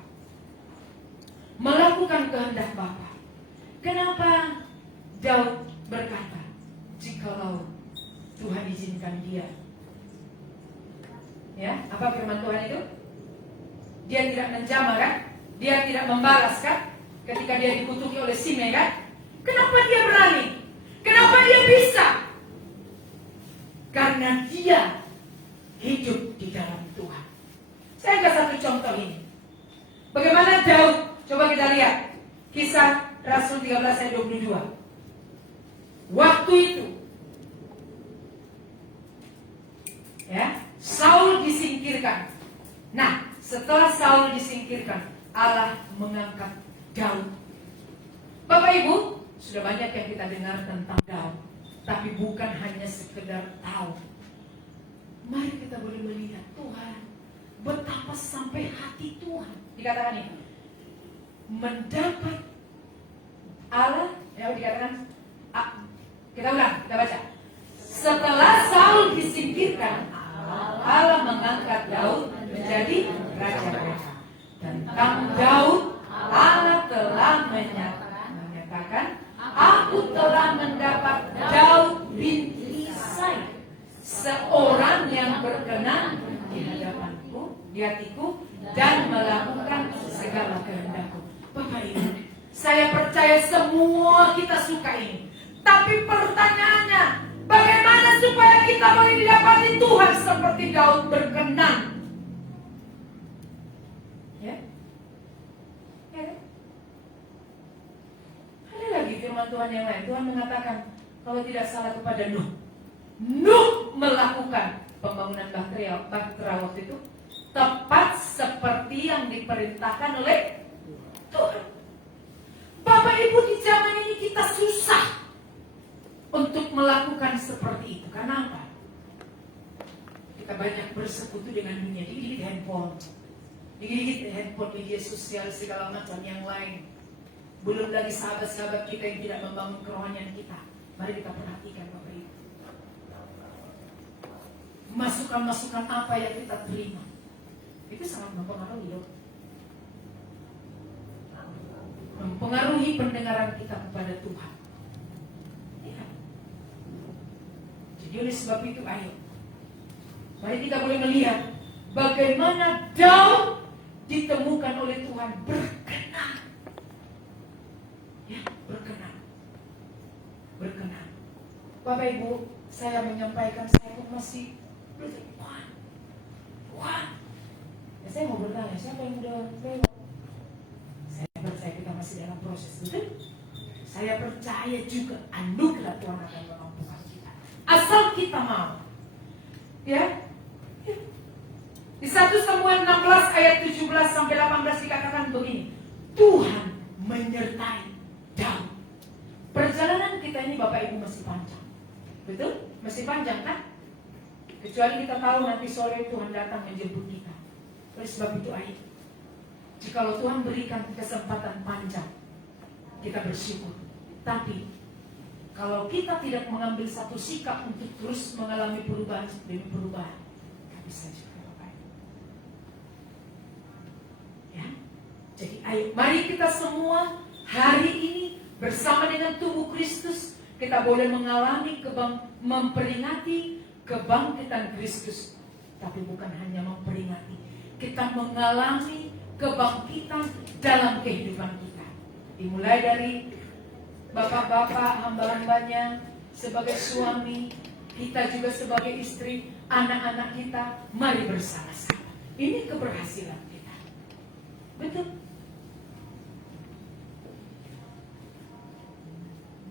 Melakukan kehendak Bapa. Kenapa Daud berkata, jikalau Tuhan izinkan dia. Ya, apa firman Tuhan itu? Dia tidak menjamah kan? Dia tidak membalas kan? Ketika dia dikutuki oleh Simei kan? Kenapa dia berani? Kenapa dia bisa? Karena dia hidup di dalam Tuhan. Saya kasih satu contoh ini. Bagaimana Daud? Coba kita lihat Kisah Rasul 13 ayat 22. Waktu itu ya, Saul disingkirkan. Nah, setelah Saul disingkirkan, Allah mengangkat Daud. Bapak Ibu, sudah banyak yang kita dengar tentang Daud, tapi bukan hanya sekedar tahu. Mari kita boleh melihat Tuhan, betapa sampai hati Tuhan. Dikatakan ini, mendapat Allah, ya dikatakan, kita ulang, kita baca. Setelah Saul disingkirkan, Allah mengangkat Daud menjadi raja mereka. Tentang Daud, Allah telah menyatakan, aku telah mendapat Daud bin Isai, seorang yang berkenan di hadapanku, di hatiku, dan melakukan segala kehendakku. Bapak Ibu, saya percaya semua kita suka ini. Tapi pertanyaannya, bagaimana supaya kita boleh didapati Tuhan seperti Daud berkenan? Ya? Ya? Ada lagi firman Tuhan yang lain. Tuhan mengatakan, kalau tidak salah kepada Nuh. Nuh melakukan pembangunan bahtera waktu itu tepat seperti yang diperintahkan oleh Tuhan. Bapak Ibu, di zaman ini kita susah untuk melakukan seperti itu. Karena apa? Kita banyak bersekutu dengan dunia. Dikit-dikit handphone, dikit-dikit handphone, media sosial, segala macam yang lain. Belum lagi sahabat-sahabat kita yang tidak membangun kerohanian kita. Mari kita perhatikan Bapak Ibu. Masukan-masukan apa yang kita terima, itu sangat mempengaruhi loh. penuhi pendengaran kita kepada Tuhan. Ya. Jadi oleh sebab itu ayo, mari kita boleh melihat bagaimana Daud ditemukan oleh Tuhan berkenan. Ya, berkenan. Berkenan. Bapak Ibu, saya menyampaikan, saya pun masih Tuhan. Ya, saya mau bertanya, siapa yang udah lewat? Saya percaya kita masih dalam proses, betul? Saya percaya juga anugerah Tuhan akan memampukan kita, asal kita mau. Ya. Di 1 Samuel 16 ayat 17 sampai 18 dikatakan begini, Tuhan menyertai Daud. Perjalanan kita ini Bapak Ibu masih panjang, betul? Masih panjang kan? Kecuali kita tahu nanti sore Tuhan datang menjemput kita. Oleh sebab itu ayo, jikalau Tuhan berikan kesempatan panjang, kita bersyukur. Tapi kalau kita tidak mengambil satu sikap untuk terus mengalami perubahan demi perubahan, tidak bisa juga Bapak Ibu. Ya, jadi ayo, mari kita semua hari ini bersama dengan tubuh Kristus, kita boleh mengalami memperingati kebangkitan Kristus. Tapi bukan hanya memperingati, kita mengalami kebangkitan dalam kehidupan kita. Dimulai dari bapak-bapak, hamba-hambanya, sebagai suami, kita juga sebagai istri, anak-anak kita, mari bersama-sama. Ini keberhasilan kita. Betul?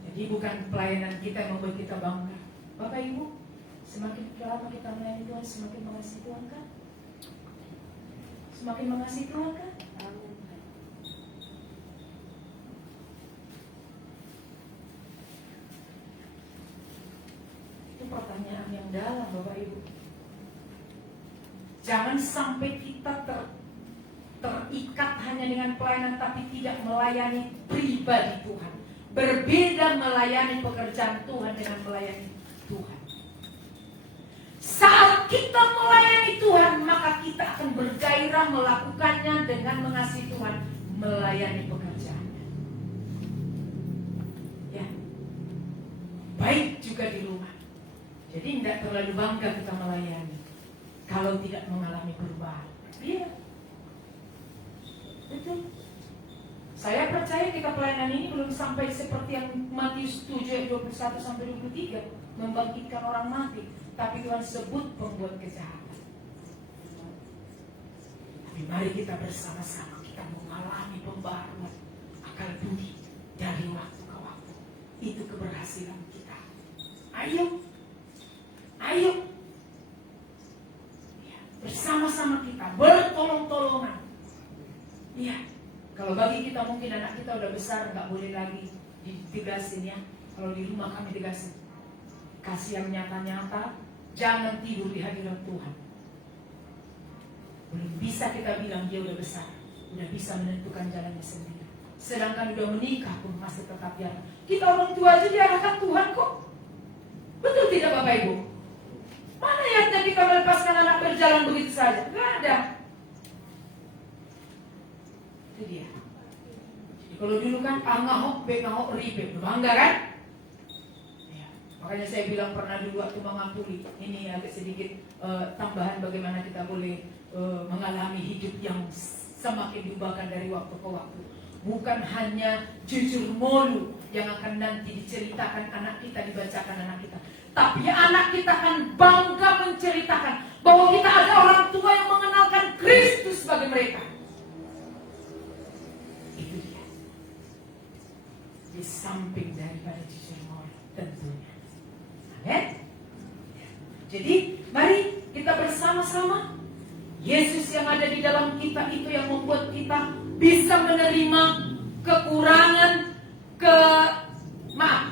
Jadi bukan pelayanan kita yang membuat kita bangga. Bapak Ibu, semakin lama kita melayani Tuhan, semakin mengasihi Tuhan kan? Semakin mengasihi Tuhan kan? Itu pertanyaan yang dalam Bapak Ibu. Jangan sampai kita terikat hanya dengan pelayanan tapi tidak melayani pribadi Tuhan. Berbeda melayani pekerjaan Tuhan dengan melayani Tuhan. Saat kita melayani Tuhan, maka kita akan bergairah melakukannya dengan mengasihi Tuhan, melayani pekerjaan. Ya, baik juga di rumah. Jadi tidak terlalu bangga kita melayani kalau tidak mengalami perubahan. Iya, betul. Saya percaya kita pelayanan ini belum sampai seperti yang Matius 7 ayat 21 sampai 23, membangkitkan orang mati. Tapi Tuhan sebut pembuat kejahatan. Tapi mari kita bersama-sama, kita mengalami pembaharuan akal budi dari waktu ke waktu. Itu keberhasilan kita. Ayo, ayo, ya, bersama-sama kita bertolong-tolongan. Ya. Kalau bagi kita mungkin anak kita udah besar, nggak boleh lagi ditegasin ya. Kalau di rumah kami tegasin, kasih yang nyata-nyata, jangan tidur di hadirat Tuhan. Belum bisa kita bilang dia udah besar, udah bisa menentukan jalannya sendiri. Sedangkan udah menikah pun masih tetap jalan. Kita orang tua aja diarahkan Tuhan kok. Betul tidak Bapak Ibu? Mana ayatnya kita melepaskan anak berjalan begitu saja? Nggak ada. Itu dia. Jadi kalau dulu kan A ngahok, B ngahok, ribe, bangga kan? Ya. Makanya saya bilang pernah dulu waktu mengampuni, ini agak sedikit tambahan bagaimana kita boleh mengalami hidup yang semakin diubahkan dari waktu ke waktu. Bukan hanya jujur molu yang akan nanti diceritakan anak kita, dibacakan anak kita, tapi anak kita akan bangga menceritakan bahwa kita ada orang tua yang mengenalkan Kristus bagi mereka. Di samping daripada jujur molu tentunya. Amin. Jadi mari kita bersama-sama, Yesus yang ada di dalam kita itu yang membuat kita bisa menerima kekurangan,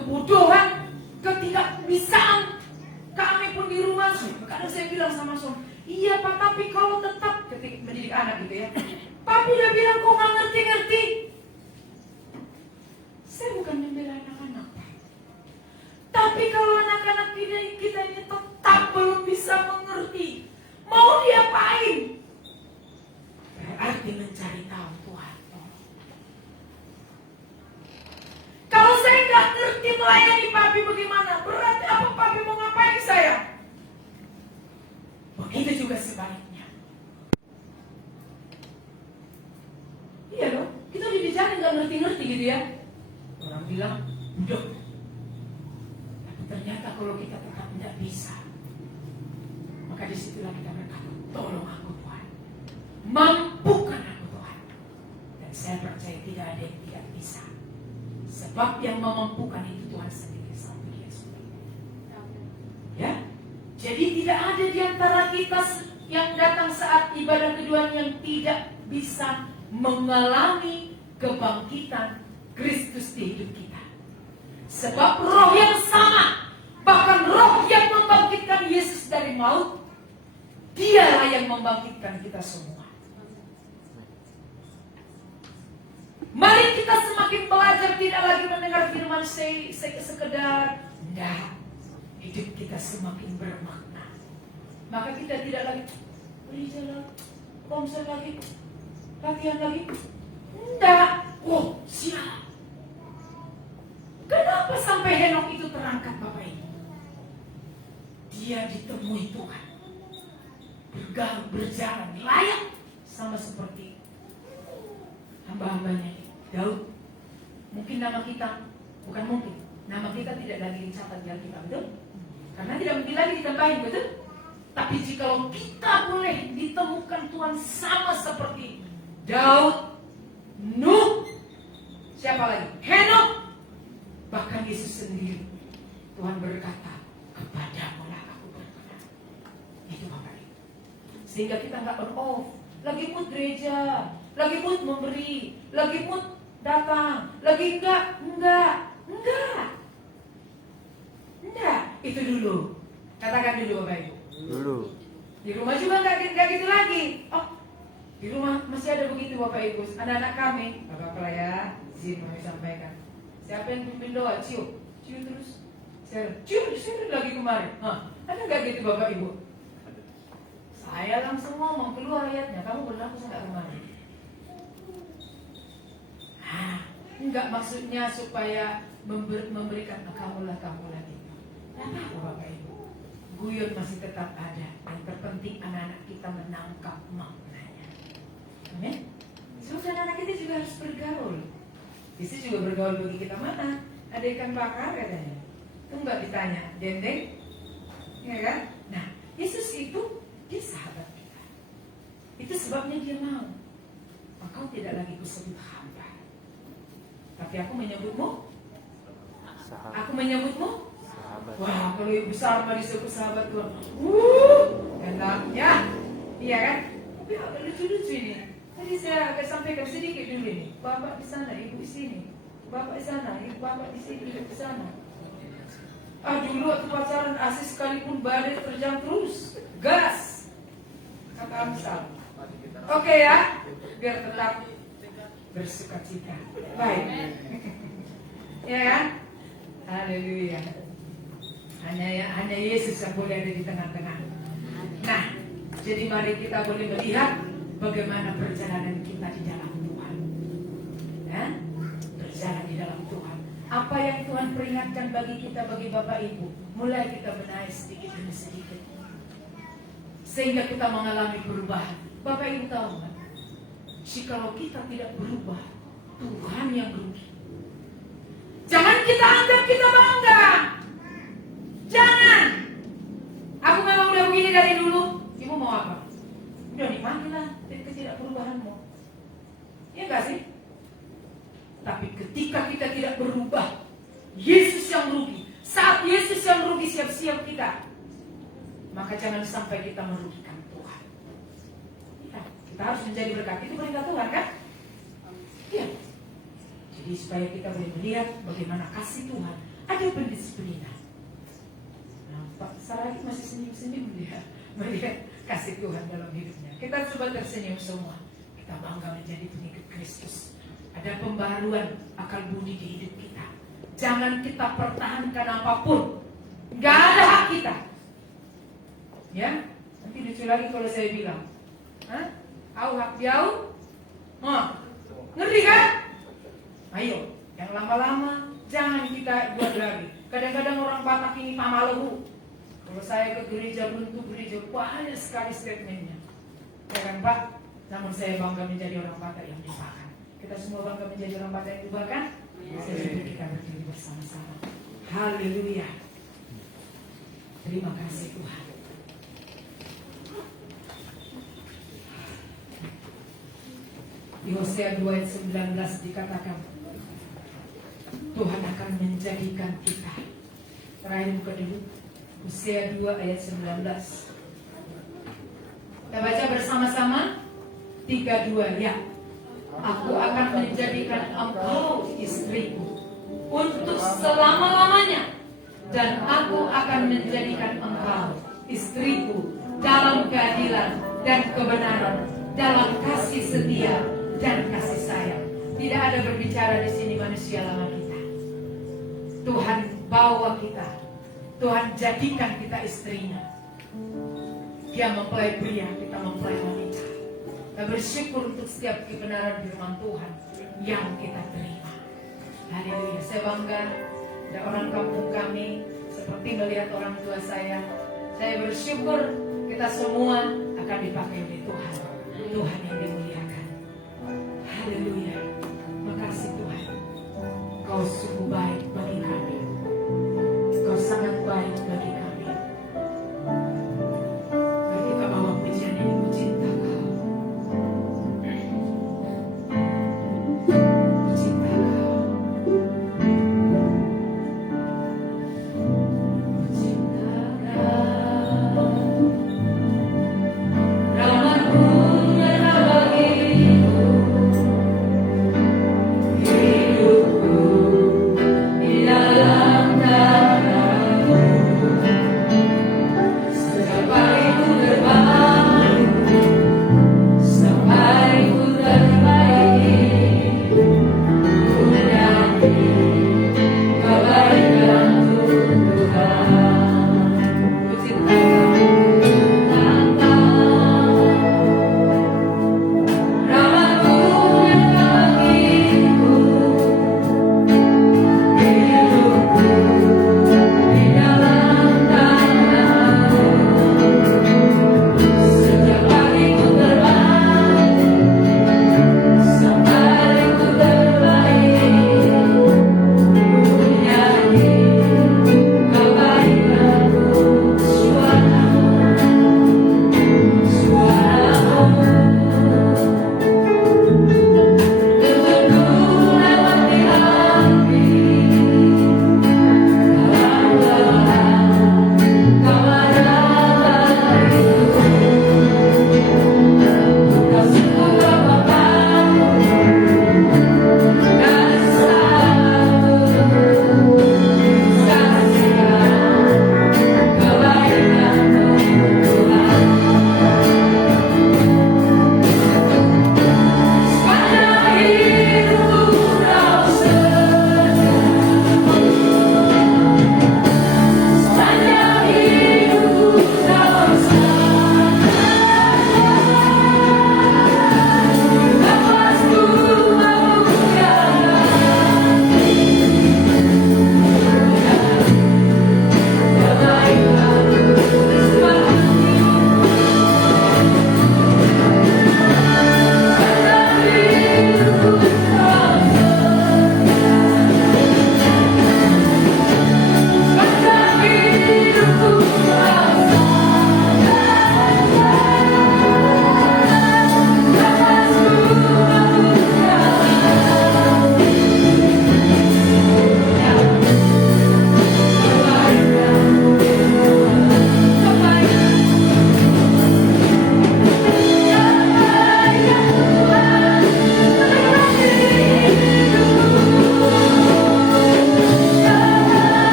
kebodohan, ketidakbisaan. Kami pun di rumah, kadang saya bilang sama suami, iya Pak, tapi kalau tetap ketika mendidik anak gitu ya, Papi udah bilang kok gak ngerti-ngerti. Saya bukan membela anak-anak, tapi kalau anak-anak kita ini tetap belum bisa mengerti, mau diapain? Berarti mencari tahu Tuhan. Kristen nggak ngerti-ngerti gitu ya. Orang bilang, udah. Tapi ternyata kalau kita tetap tidak bisa, maka disitulah kita berkata, tolong aku Tuhan, mampukan aku Tuhan. Dan saya percaya tidak ada yang tidak bisa. Sebab yang memampukan itu Tuhan sendiri, satu Dia sendiri. Ya, jadi tidak ada di antara kita yang datang saat ibadah kedua yang tidak bisa mengalami kebangkitan Kristus di hidup kita. Sebab roh yang sama, bahkan roh yang membangkitkan Yesus dari maut, Dialah yang membangkitkan kita semua. Mari kita semakin belajar, tidak lagi mendengar firman sekedar. Tidak. Hidup kita semakin bermakna. Maka kita tidak lagi gereja lagi, komsel lagi, latihan lagi. Tidak. Oh, siap. Kenapa sampai Henok itu terangkat Bapak Ibu? Dia ditemui Tuhan, bergaul, berjalan, layak sama seperti hamba-hambanya Daud. Mungkin nama kita, bukan mungkin, nama kita tidak lagi dicatat di Alkitab, betul? Karena tidak mungkin lagi ditambahin, betul? Tapi jikalau kita boleh ditemukan Tuhan sama seperti Daud, Nuh, siapa lagi? Henok, bahkan Yesus sendiri, Tuhan berkata, kepadamu lah aku berkenan. Itu Bapak Ibu. Sehingga kita nggak lagi mood gereja, lagi mood memberi, lagi mood datang, lagi enggak. Itu dulu. Katakan dulu Bapak Ibu. Dulu. Di rumah juga nggak gitu lagi. Oh, di rumah masih ada begitu Bapak Ibu. Anak-anak kami, Bapak ya, izin kami sampaikan. Siapa yang pimpin doa? Cium terus. Cium lagi kemarin. Ada nggak gitu Bapak Ibu? Saya langsung ngomong keluar ayatnya. Kamu berlaku nggak kemarin? Enggak, maksudnya supaya memberikan kamu lagi. Kenapa Bapak Ibu? Guyon masih tetap ada. Yang terpenting anak-anak kita menangkap maknanya. Amin. Soalnya anak-anak kita juga harus bergaul. Yesus juga bergaul bagi kita. Mana? Ada ikan bakar katanya. Itu enggak ditanya. Dendeng? Ya kan? Nah, Yesus itu Dia sahabat kita. Itu sebabnya Dia mau. Engkau tidak lagi kusebut hamba, tapi aku menyebutmu sahabat. Aku menyebutmu sahabat. Wah, kalau yang besar mah disebut sahabat Tuhan. Enaknya. Iya kan? Tapi agak lucu-lucu ini. Tadi saya akan sampaikan sedikit dulu ini. Bapak di sana, ibu di sini. Bapak di sana, ibu bapak di sini, ibu di sana. Dulu waktu pacaran asik sekalipun badai terjang terus. Gas. Kata Amsal. Oke ya, biar tetap bersuka cita. Baik. Ya kan? Haleluya. Hanya Yesus yang boleh ada di tengah-tengah. Nah, jadi mari kita boleh melihat bagaimana perjalanan kita di dalam Tuhan. Ya? Berjalan di dalam Tuhan. Apa yang Tuhan peringatkan bagi kita, bagi Bapak Ibu, mulai kita benahi sedikit demi sedikit, sehingga kita mengalami perubahan. Bapak Ibu tahu kan? Jikalau kita tidak berubah, Tuhan yang rugi. Jangan kita anggap kita bangga. Jangan. Aku memang udah begini dari dulu. Ibu mau apa? Udah nikmatilah ketidakperubahanmu. Iya gak sih? Tapi ketika kita tidak berubah, Yesus yang rugi. Saat Yesus yang rugi, siap-siap kita. Maka jangan sampai kita merugikan Tuhan. Ya, kita harus menjadi berkat. Itu perintah Tuhan kan? Iya. Jadi supaya kita boleh melihat bagaimana kasih Tuhan. Ada pendisiplinan. Nah, Pak Saragi masih senyum-senyum dia melihat kasih Tuhan dalam hidupnya. Kita coba tersenyum semua. Kita bangga menjadi pengikut Kristus. Ada pembaruan akal budi di hidup kita. Jangan kita pertahankan apapun. Gak ada hak kita. Ya, nanti lucu lagi kalau saya bilang, au hak biau, ngeri kan? Ayo, yang lama-lama jangan kita buat lagi. Kadang-kadang orang Batak ini pamalehu. Kalau saya ke gereja, bentuk gereja banyak sekali statementnya. Ya kan Pak? Namun saya bangga menjadi orang Batak yang dipakai. Kita semua bangga menjadi orang Bapak yang diubahkan. Sehingga kita berdiri bersama-sama. Haleluya. Terima kasih Tuhan. Di Hosea 2 ayat 19 dikatakan Tuhan akan menjadikan kita. Terakhir buka dulu Hosea 2 ayat 19. Kita baca bersama-sama 3-2 ya. Aku akan menjadikan engkau istriku untuk selama-lamanya, dan aku akan menjadikan engkau istriku dalam keadilan dan kebenaran, dalam kasih setia dan kasih sayang. Tidak ada berbicara di sini manusia lama kita. Tuhan bawa kita, Tuhan jadikan kita istrinya. Dia mempelai pria, kita mempelai wanita. Kita bersyukur untuk setiap kebenaran firman Tuhan yang kita terima. Haleluya. Saya bangga ada orang kampung kami seperti melihat orang tua saya. Saya bersyukur kita semua akan dipakai oleh Tuhan. Tuhan yang dimuliakan. Haleluya. Makasih Tuhan. Kau sungguh baik bagi kami. Kau sangat baik bagi kami. Mari kita bawa pujian ini, ku cinta Kau. Ku cinta Kau. Ku cinta Kau. Dalam aku merawat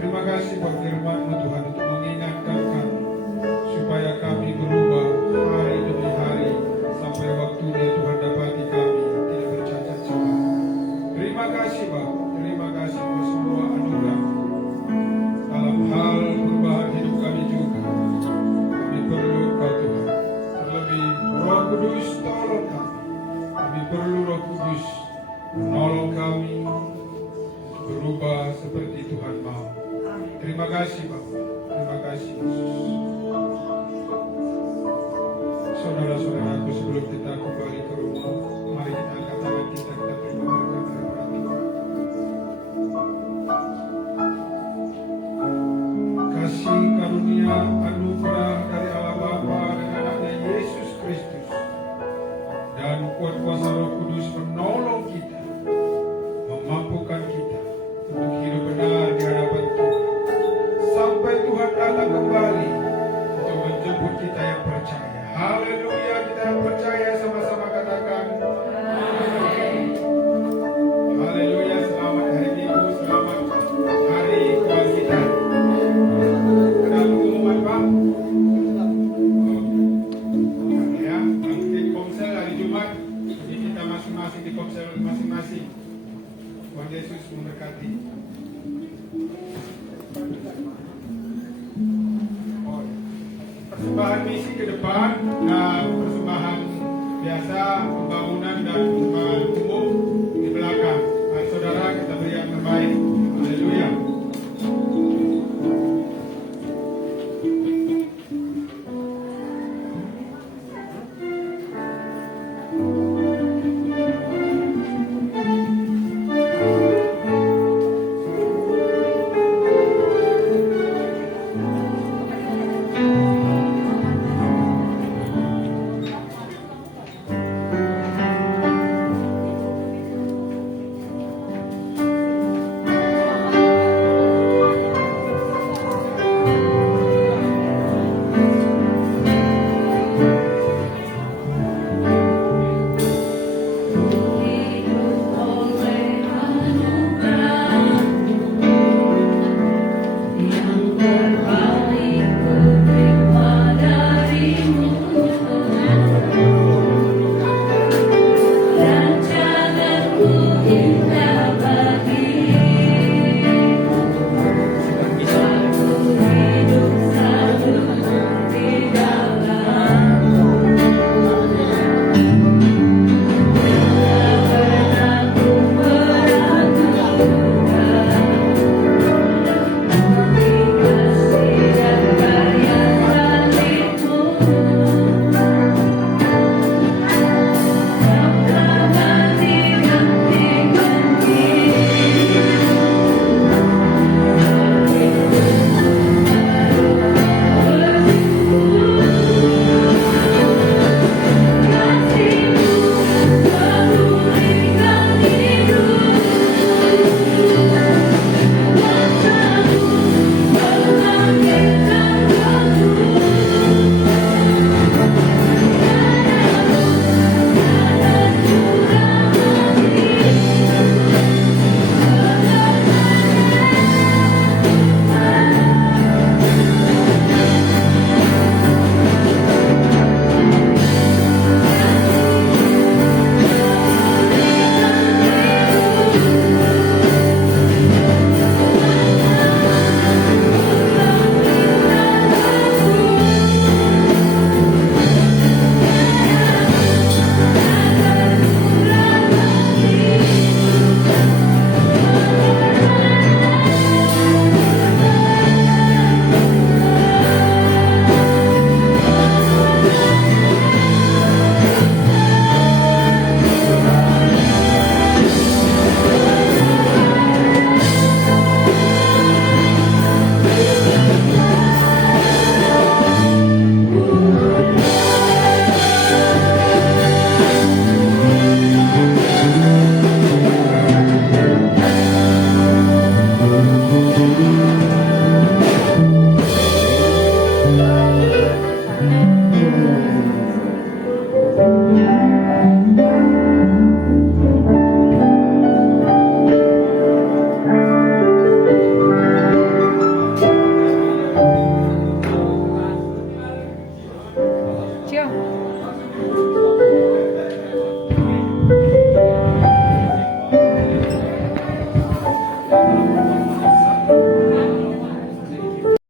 Terima kasih buat firman-Mu Tuhan untuk mengingatkan kami supaya kami berubah hari demi hari sampai waktunya Tuhan dapati kami tidak bercacat celah. Terima kasih Bapa, terima kasih buat semua anugerah dalam hal perubahan hidup kami juga. Kami perlu Kau Tuhan. Terlebih Roh Kudus tolong kami. Kami perlu Roh Kudus menolong kami berubah seperti Tuhan mau. Terima kasih Bapak. Terima kasih Yesus. Saudara-saudaraku, sebelum kita kembali ke rumah, mari kita angkat tangan kita terima kepada Tuhan. Kasih karunia anugerah dari Allah Bapa dan anaknya Yesus Kristus dan kuat kuasa Roh Kudus menolong kita, memampukan kita untuk hidup benar di hadapan Tuhan sampai Tuhan datang kembali untuk menjemput kita yang percaya. Haleluya, kita yang percaya sama-sama katakan amin. Haleluya, selamat hari Minggu, selamat hari kebangkitan. Ada pengumuman Pak? Ya, bangkit komsel hari Jumat. Jadi kita masing-masing di komsel masing-masing. Tuhan Yesus memberkati. Persembahan misi ke depan dan persembahan biasa pembangunan dan